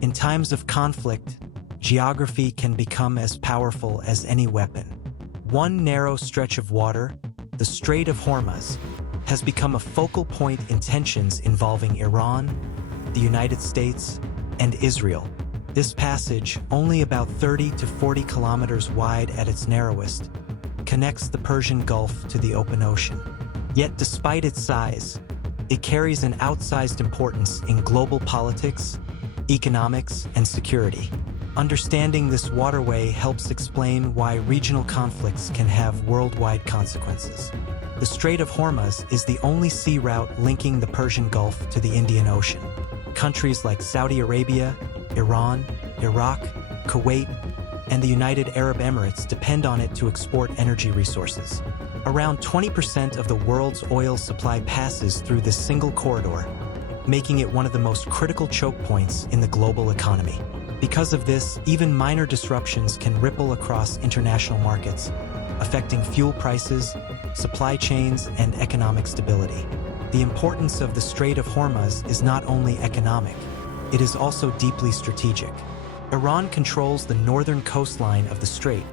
In times of conflict, geography can become as powerful as any weapon. One narrow stretch of water, the Strait of Hormuz, has become a focal point in tensions involving Iran, the United States, and Israel. This passage, only about 30 to 40 kilometers wide at its narrowest, connects the Persian Gulf to the open ocean. Yet despite its size, it carries an outsized importance in global politics, economics, and security. Understanding this waterway helps explain why regional conflicts can have worldwide consequences. The Strait of Hormuz is the only sea route linking the Persian Gulf to the Indian Ocean. Countries like Saudi Arabia, Iran, Iraq, Kuwait, and the United Arab Emirates depend on it to export energy resources. Around 20% of the world's oil supply passes through this single corridor, making it one of the most critical choke points in the global economy. Because of this, even minor disruptions can ripple across international markets, affecting fuel prices, supply chains, and economic stability. The importance of the Strait of Hormuz is not only economic, it is also deeply strategic. Iran controls the northern coastline of the strait,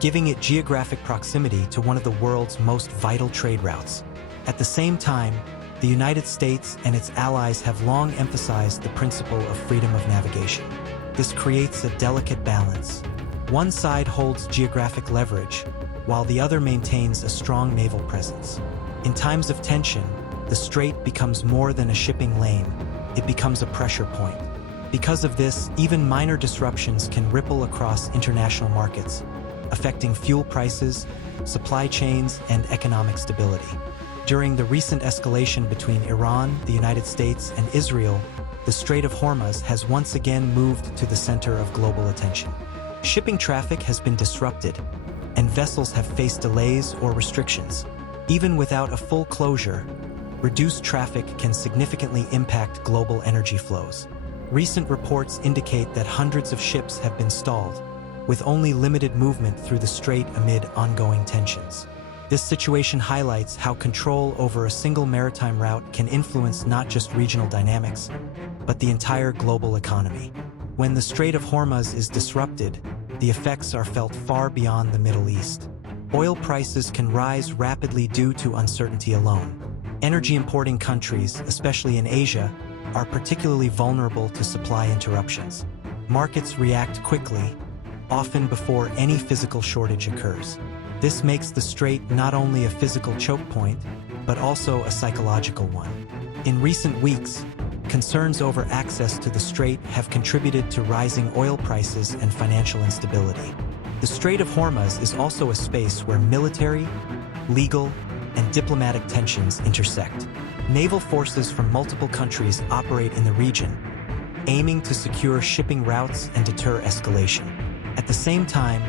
giving it geographic proximity to one of the world's most vital trade routes. At the same time, the United States and its allies have long emphasized the principle of freedom of navigation. This creates a delicate balance. One side holds geographic leverage, while the other maintains a strong naval presence. In times of tension, the strait becomes more than a shipping lane, it becomes a pressure point. Because of this, even minor disruptions can ripple across international markets, affecting fuel prices, supply chains, and economic stability. During the recent escalation between Iran, the United States, and Israel, the Strait of Hormuz has once again moved to the center of global attention. Shipping traffic has been disrupted, and vessels have faced delays or restrictions. Even without a full closure, reduced traffic can significantly impact global energy flows. Recent reports indicate that hundreds of ships have been stalled, with only limited movement through the strait amid ongoing tensions. This situation highlights how control over a single maritime route can influence not just regional dynamics, but the entire global economy. When the Strait of Hormuz is disrupted, the effects are felt far beyond the Middle East. Oil prices can rise rapidly due to uncertainty alone. Energy importing countries, especially in Asia, are particularly vulnerable to supply interruptions. Markets react quickly, often before any physical shortage occurs. This makes the strait not only a physical choke point, but also a psychological one. In recent weeks, concerns over access to the strait have contributed to rising oil prices and financial instability. The Strait of Hormuz is also a space where military, legal, and diplomatic tensions intersect. Naval forces from multiple countries operate in the region, aiming to secure shipping routes and deter escalation. At the same time,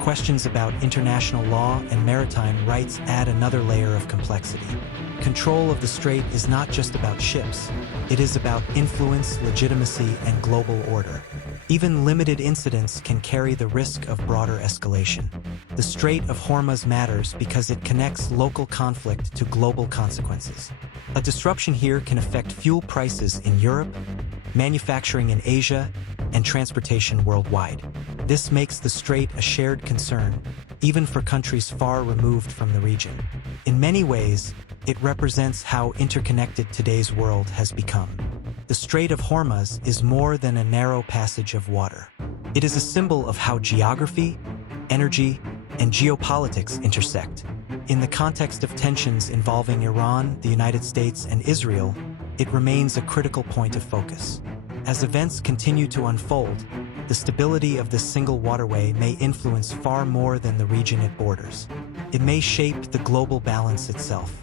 questions about international law and maritime rights add another layer of complexity. Control of the strait is not just about ships, it is about influence, legitimacy, and global order. Even limited incidents can carry the risk of broader escalation. The Strait of Hormuz matters because it connects local conflict to global consequences. A disruption here can affect fuel prices in Europe, manufacturing in Asia, and transportation worldwide. This makes the strait a shared concern, even for countries far removed from the region. In many ways, it represents how interconnected today's world has become. The Strait of Hormuz is more than a narrow passage of water. It is a symbol of how geography, energy, and geopolitics intersect. In the context of tensions involving Iran, the United States, and Israel, it remains a critical point of focus. As events continue to unfold, the stability of this single waterway may influence far more than the region it borders. It may shape the global balance itself.